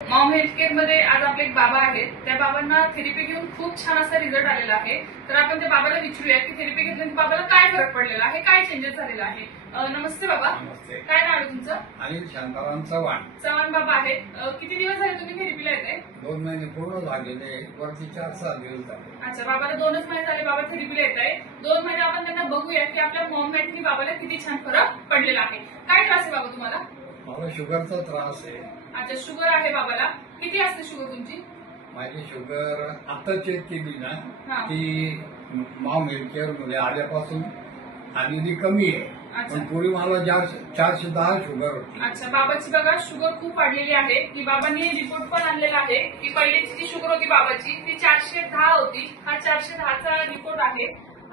Maugham health care मध्ये आज आपले एक बाबा आहेत. त्या बाबांना थेरपी घेऊन खूप छान असा रिझल्ट आलेला आहे. तर आपण त्या बाबाला विचारूया की थेरपी घेतल्यानंतर बाबाला काय फरक पडलेला आहे, काय चेंजेस झालेला आहे. नमस्ते बाबा. नमस्ते. काय नाव आहे तुमचं? अनिल शांताराम चव्हाण. चव्हाण बाबा आहेत. किती दिवस झाले तुम्ही थेरपीला येते? 2 महिने पूर्ण झालेले, वरती 4-6 दिवस झाले. अच्छा, बाबाला 2च महिने झाले बाबा थेरपीला येत आहे. 2 महिने आपण त्यांना बघूया की आपल्या मॉम हेल्थनी बाबाला किती छान फरक पडलेला आहे. काय त्रास आहे बाबा तुम्हाला? मला शुगरचा त्रास आहे. अच्छा, शुगर आहे बाबाला. किती असते शुगर तुमची? माझी शुगर आता चेक केली ना हा. ती मॉम हेल्थ केअर मध्ये आल्यापासून आलेली कमी आहे. अच्छा. पण पूर्वी मला 410 शुगर होती. अच्छा, बाबाची बघा शुगर खूप वाढलेली आहे. की बाबांनी रिपोर्ट पण आणलेला आहे की पहिलीची जी शुगर होती बाबाची ती 410 होती. हा 410चा रिपोर्ट आहे.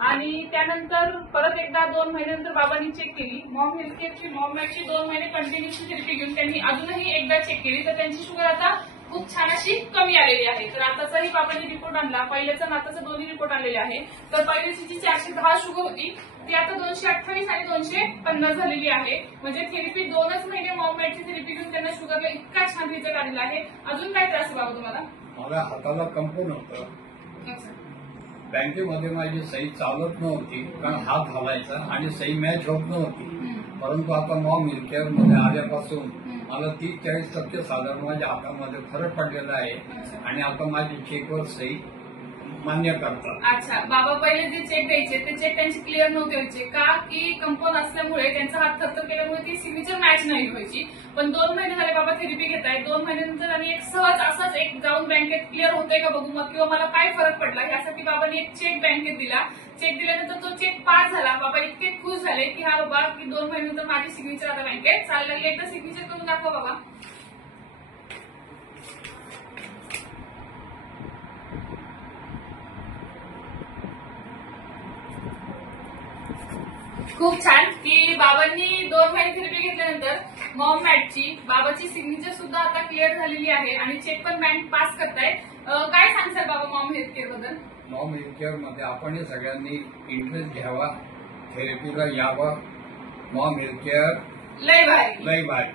आणि त्यानंतर परत एकदा 2 महिन्यानंतर बाबांनी चेक केली. मॉम हेल्थ केअरची मॉम मॅटची 2 महिने कंटिन्युअसली थेरपी घेऊन त्यांनी अजूनही एकदा चेक केली तर त्यांची शुगर आता खूप छान अशी कमी आलेली आहे. तर आताचाही बाबांनी रिपोर्ट आणला, पहिल्याचा आणि आताचा दोन्ही रिपोर्ट आलेले आहे. तर पहिलीची जी 410 शुगर होती ती आता 228 आणि 250 झालेली आहे. म्हणजे थेरपी 2च महिने मॉम मॅटची थेरपी घेऊन त्यांना शुगरला इतका छान रिझल्ट आलेला आहे. अजून काय त्रास आहे बाबा तुम्हाला? मला हाताला कंपून होतं. बँकेमध्ये माझी सही चालत नव्हती कारण हात हलायचा आणि सही मॅच होत नव्हती. परंतु आता मॉम हेल्थ केअर मध्ये आल्यापासून मला 30-40% साधारण माझ्या हातामध्ये फरक पडलेला आहे. आणि आता माझी चेकवर सही मान्य करतात. अच्छा, बाबा पहिले जे चेक द्यायचे ते चेक त्यांचे क्लिअर नव्हते व्हायचे का की कंपाऊंड असल्यामुळे त्यांचा हात थरथर केल्यामुळे ती सिग्नेचर मॅच नाही व्हायची. पण 2 महिने झाले बाबा थेरपी घेत आहेत. 2 महिन्यानंतर आणि एक सहज असंच एक जाऊन बँकेत क्लिअर होतंय का बघू मग किंवा मला काय फरक पडला यासाठी बाबांनी एक चेक बँकेत दिला. चेक दिल्यानंतर तो चेक पास झाला. बाबा इतके खुश झाले की हा बाबा की 2 महिन्यानंतर माझी सिग्नेचर आता बँकेत चालू लागली. एकदा सिग्नेचर करून दाखवा बाबा. खूप छान की बाबांनी 2 महिने थेरपी घेतल्यानंतर मॉम मॅटची बाबाची सिग्नेचर सुद्धा आता क्लिअर झालेली आहे आणि चेक पण बँक पास करताय. काय सांगताल बाबा मॉम हेल्थ केअर बद्दल? मॉम हेल्थ केअर मध्ये आपण सगळ्यांनी इंटरेस्ट घ्यावा, थेरपीला यावं. मॉम हेल्थ केअर लय भारी. लय भारी.